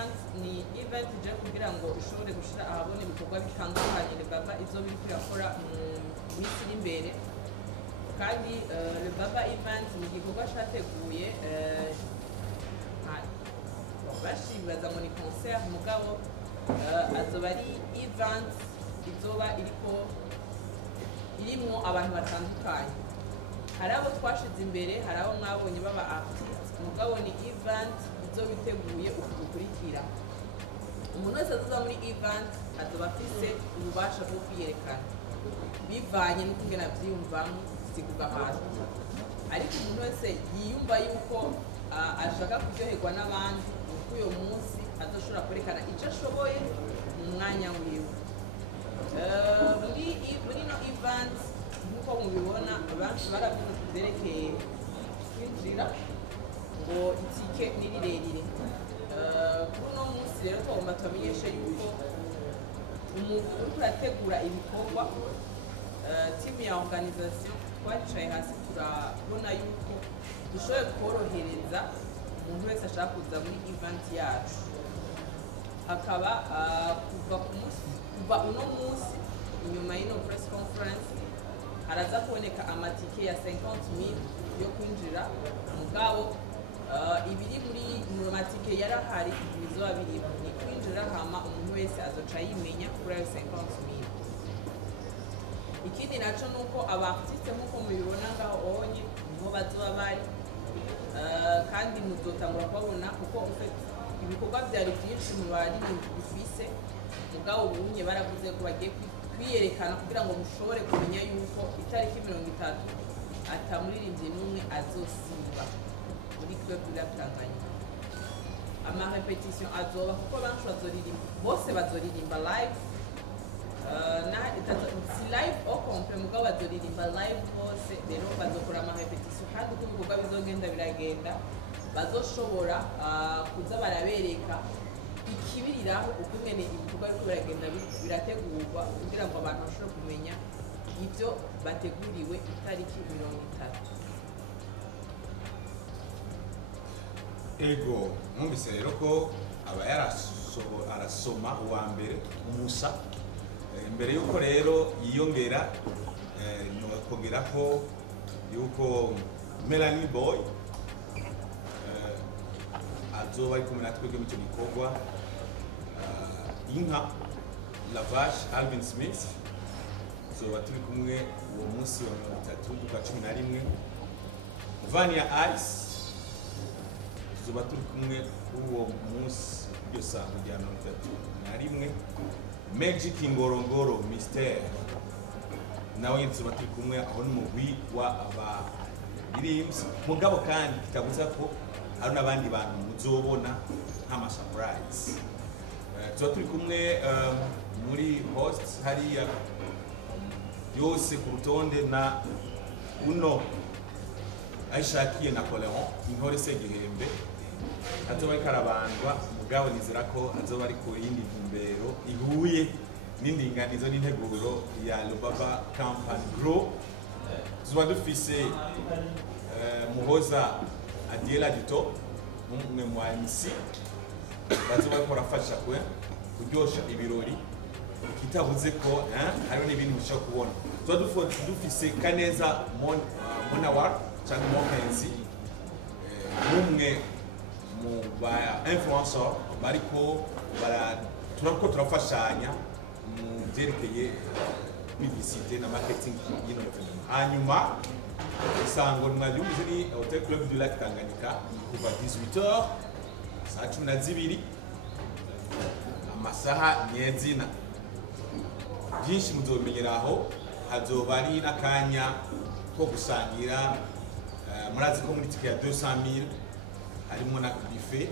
event ni event je kugira ngo ushobore gushira ahabone ibikorwa bitandukanye Le Baba izo biri kuyakora mu minsi iri imbere kandi Le Baba event ni igikorwa cyateguye bashibaza ngo ni concert mugabo azoba ari event izoba irimo abantu batandukanye hari abo twashize imbere hari abo mwabonye baba artiste mugabo ni event izo biteguye ukukurikira umuntu wese azoza muri event azoba afise ububasha bwo kwiyerekana bivanye n'ukungena vyiyumvamo sikuga hasi ariko umuntu wese yiyumva yuko ashaka kuryoherwa n'abandi uko uyo munsi azoshobora kwerekana icyo ashoboye mu mwanya wiwe muri no event nk'uko mubibona abantu baravuze kubyerekeye kwinjira ngo itike ni rirerire kuri uno munsi rero tugomba tubamenyeshe yuko umuntu uri kurategura ibikorwa timu ya organisation twaciye hasi turabona yuko dushoboye korohereza umuntu wese ashaka kuza muri event yacu akaba kuva uno munsi inyuma y'ino press conference haraza kuboneka amatike ya 50,000 yo kwinjira mugabo ibiri muri matike yarahari bizoba biri ni kwinjira hama umuntu wese azoca yimenya kuri ayo 50,000 ikindi naco nuko abartiste nkuko mubibona ngaho onye niho bazoba bari kandi muzotangura kubabona kuko ibikorwa byari byinshi mu baririmbyi bifise mugabo ubunye baravuze ko bagiye kwiyerekana kugira ngo mushobore kumenya yuko itariki 30 atamuririmbyi n'umwe azosiba muri club de la Tanganyika ama repetition azoba kuko abantu bazoririmba bose bazoririmba live si live au complet mugabo bazoririmba live bose rero bazokora ama repetition kandi uko ibikorwa bizogenda biragenda bazoshobora kuza barabereka ikibiriraho uko ingene ibikorwa biriko biragenda birategurwa kugira ngo abantu bashobore kumenya ibyo bateguriwe itariki 30. Ego mwumvise rero ko aba arasoma uwa mbere umusa imbere yuko rero yiyongera nokongera ko yuko Melanie Boy azoba ari kumwe natwe mu cyo gikorwa inka La Vache Alvin Smith zoba turi kumwe uwo munsi wa 31 Vania Ice zoba turi kumwe uwo munsi yo saa 31 Magic Ngorongoro Mystère nawe zoba turi kumwe aho n'umugwi wa abaririmbyi mugabo kandi kitabuza ko hari n'abandi bantu muzobona nk'ama surprise tuba turi kumwe muri host hariya yose ku rutonde na uno Aishakiye Napoleon intore se gihembe azoba ari karabandwa mugabo nizera ko azoba ari ku yindi ntumbero ihuye n'indinganizo n'integuro ya Le Baba Company Grow tuba dufise Muhoza Adiela Dito umwe mu MC bazoba bakora fasha kuryosha ibirori kitabuze ko hariho n'ibindi mushaka kubona tuba dufise Kaneza Monawar cyangwa Mokenzi umwe mu ba influencer bariko turafashanya mu byerekeye publicité na marketing y'ino evenement hanyuma isango mwabyumvise ni Hotel Club du Lac Tanganyika kuva 18h saa 12 amasaha nyezina byinshi muzomenyeraho hazoba ari n'akanya ko gusangira murazi ko muri tike ya 200,000 harimo na buffet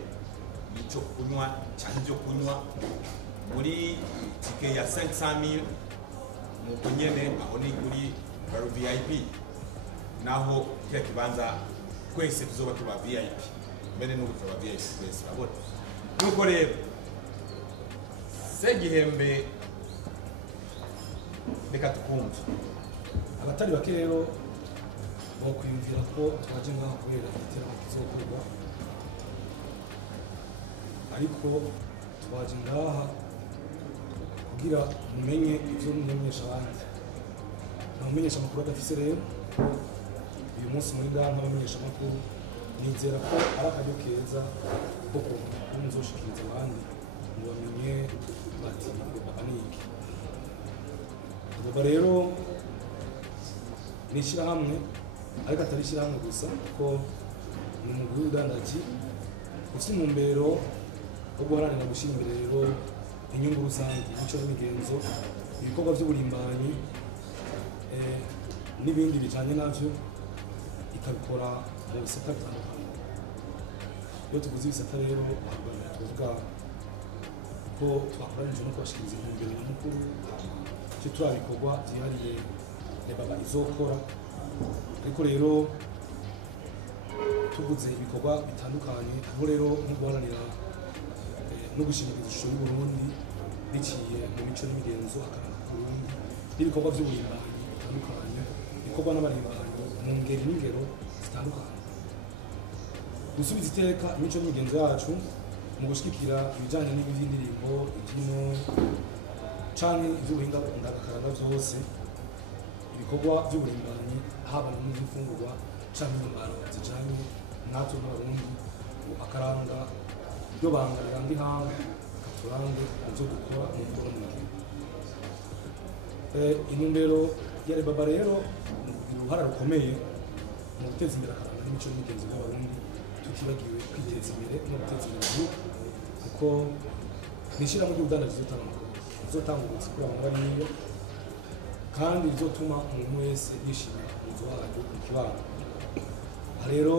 n'icyo kunywa cyangwa ibyo kunywa muri tike ya 500,000 nuko nyene aho ni kuri baro VIP naho kya kibanza twese tuzoba tuba VIP mbere n'ubu tuba VIP twese babona nuko rero Segihembe reka tukumva abatari bake rero bokwiyumvira ko twaje ngaho kubera igiteramo kizokorwa ariko twaje ngaha kugira mumenye ivyo mumenyesha abandi namenyesha amakuru adafise rero uyu munsi muri ngaha nk'abamenyesha amakuru nizera ko ari akaryo keza ko muzoshikiriza abandi ngo bamenye bati baba ni iki ubwo rero ni ishyirahamwe ariko atari ishyirahamwe gusa kuko ni umugwi w'ubudandaji ufite intumbero yo guharanira gushyira imbere rero inyungu rusange imico n'imigenzo ibikorwa by'uburimbanyi n'ibindi bijyanye navyo ikabikora mu bisata bitandukanye iyo tuguze ibisata rero tuvuga ko twakoranyije no kubashikiriza intumbero nyamukuru icyo turabikorwa byihariye baba izokora ariko rero tuguze ibikorwa bitandukanye aho rero nko guharanira no gushimikira ishusho y'Uburundi biciye mu mico n'imigenzo akaranga Burundi n'ibikorwa by'uburimbanyi bitandukanye bikorwa n'abarimbanyi mu ngeri n'ingero zitandukanye gusubiza iteka imico n'imigenzo yacu mu gushigikira ibijyanye n'iby'indirimbo ibyino canke ivy'ubuhinga ndakaranga byose ibikorwa by'uburimbanyi haba no mu by'imfungurwa canke imyambaro zijanye natwe n'abarundi akaranga byo banga riranga ihanga katurange mu byo dukora mu bikorwa mu gihugu intumbero ya Rebaba rero mu kugira uruhara rukomeye mu guteza imbere akaranga n'imico n'imigenzo y'abarundi tutibagiwe kwiteza imbere no guteza imbere igihugu kuko nishyirahamwe ry'ubudandaji rizotanga ubutsi kuri abantu bariyo kandi rizotuma umuntu wese yishimira umuzi waryo mu kibano rero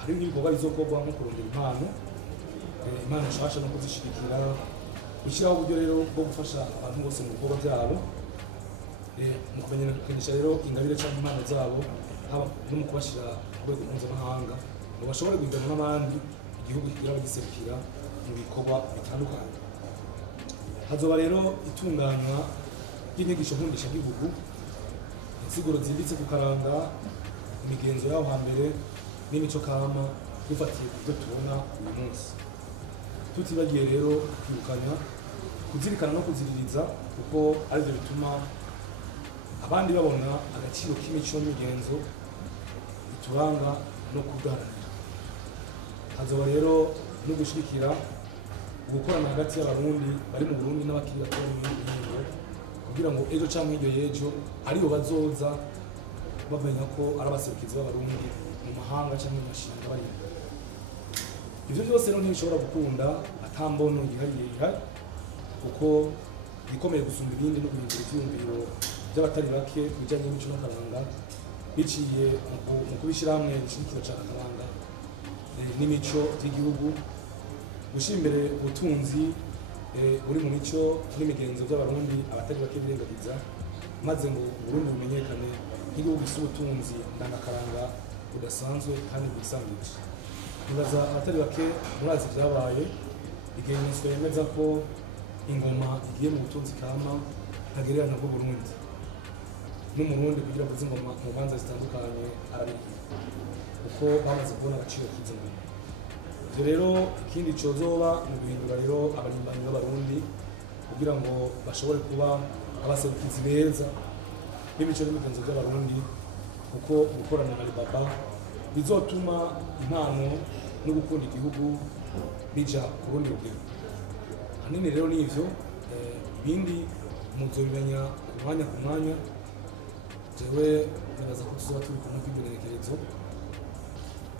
hari n'ibikorwa bizokorwa nko kurondera impano nshasha no kuzishigikira gushyiraho uburyo rero bwo gufasha abantu bose mu bikorwa byabo mu kumenyekanisha rero ingabire cyangwa impano zabo haba no mu kubashyira ku rwego mpuzamahanga ngo bashobore guhiganwa n'abandi igihugu kigira bagiserukira mu bikorwa bitandukanye hazoba rero itunganywa ry'inyigisho nkundishagihugu insiguro zimbitse ku karanga imigenzo y'aho hambere n'imico kama dufatiye ku byo tubona uyu munsi tutibagiye rero kwibukanya kuzirikana no kuziririza kuko aribyo bituma abandi babona agaciro k'imico n'imigenzo bituranga no kugaranira hazoba rero no gushigikira gukorana hagati y'abarundi bari mu Burundi n'abakiri bato mu gihugu kugira ngo ejo cyangwa iryo yejo aribo bazoza bamenya ko ari abaserukizi b'abarundi mu mahanga cyangwa mu mashinga bari ivyo byose rero ntibishobora gukunda atambono yihariye ihari kuko bikomeye gusumba ibindi no guhindura ivyumviro by'abatari bake ku bijyanye n'imico n'akaranga biciye mu kubishyira hamwe gushigikira cyane akaranga n'imico by'igihugu gushyira imbere ubutunzi buri mu mico n'imigenzo by'abarundi abatari bake birengagiza maze ngo Burundi bumenyekane nk'igihugu gifite ubutunzi ndangakaranga budasanzwe kandi bwisangije nibaza abatari bake murazi byabaye igihe UNESCO yemeza ko ingoma igiye mu butunzi kama ntagererana bwo Burundi n'umurundi kugira ngo ingoma mu manza zitandukanye arabigira kuko bamaze kubona agaciro k'izo ngoma ivyo rero ikindi cozoba mu guhindura rero abarimbanyi b'abarundi kugira ngo bashobore kuba abaserukizi beza b'imico n'imigenzo by'abarundi kuko gukorana na Rebaba bizotuma impano no gukunda igihugu bija ku rundi rugero hanini rero n'ivyo ibindi muzobimenya ku mwanya jewe nibaza ko tuzoba turi kumwe kw'ibyerekezo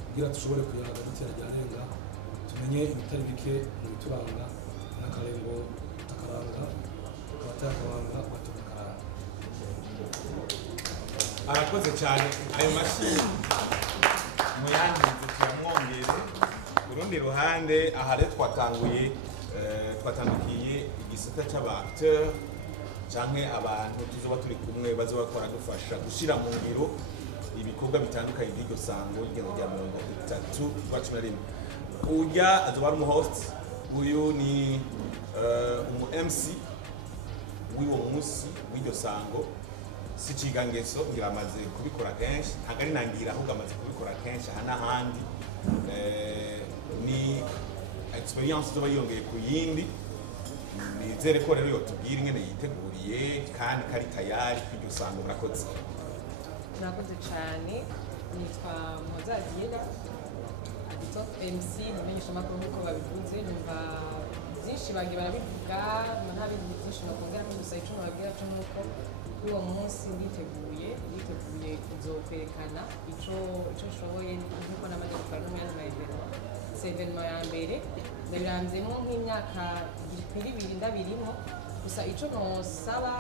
kugira dushobore kuyaga dutera ryarenga tumenye ibitari bike mu bituranga n'akarengo takaranga abatakabanga batukaranga arakoze cyane ayo mashini muyangize tuyamwongere urundi ruhande aha rero twatandukiye igisata c'aba-acteur canke abantu tuzoba turi kumwe bazoba bakora dufasha gushira mu ngiro ibikorwa bitandukanye by'iryo sango ry'igendo rya 30/11 urya azoba ari umuhost uyu ni umu MC w'uwo munsi w'iryo sango si cigangeso ngira amaze kubikora kenshi ntabwo ari nangira ahubwo amaze kubikora kenshi aha n'ahandi ni experience izoba yiyongeye ku yindi. Nizere ko rero yotubwira ingene yiteguriye kandi kari tayari kw'iryo sango. Murakoze. Murakoze cyane. Nitwa Mozadiela Adito MC namenyesha amakuru nk'uko babivuze, numva byinshi bagiye barabivuga, nta bintu byinshi nakongera ko gusa icyo nababwira cyo nuko kuri uwo munsi nditeguye kuzokwerekana icyo nshoboye nk'uko namaze gukora no mu yandi maevenema. Si evenema ya mbere ndabiranzemo nk'imyaka ibiri ndabirimo, gusa icyo nosaba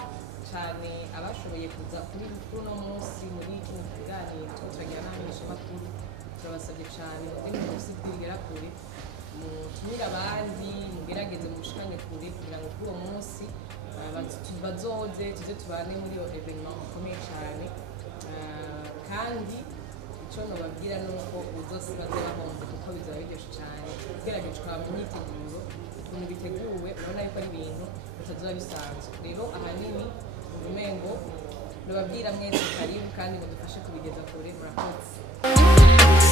cyane abashoboye kuza kuri uno munsi muri kino kiganiro turagira n'abamenyesha amakuru, turabasabye cyane mugende musigirira kure, mutumire abandi, mugerageze mushikanye kure kugira ngo kuri uwo munsi bazoze tuze tubane muri iyo evenema ikomeye cyane. Kandi icyo nababwira ni uko uzose bazabahomba kuko bizaba biryoshye cyane. Tugerageje tukaba mu myiteguro, ukuntu biteguwe urabona yuko ari ibintu bitazoba bisanzwe. Rero ahanini umengo nababwira mwese karibu kandi mudufashe kubigeza kure. Murakoze.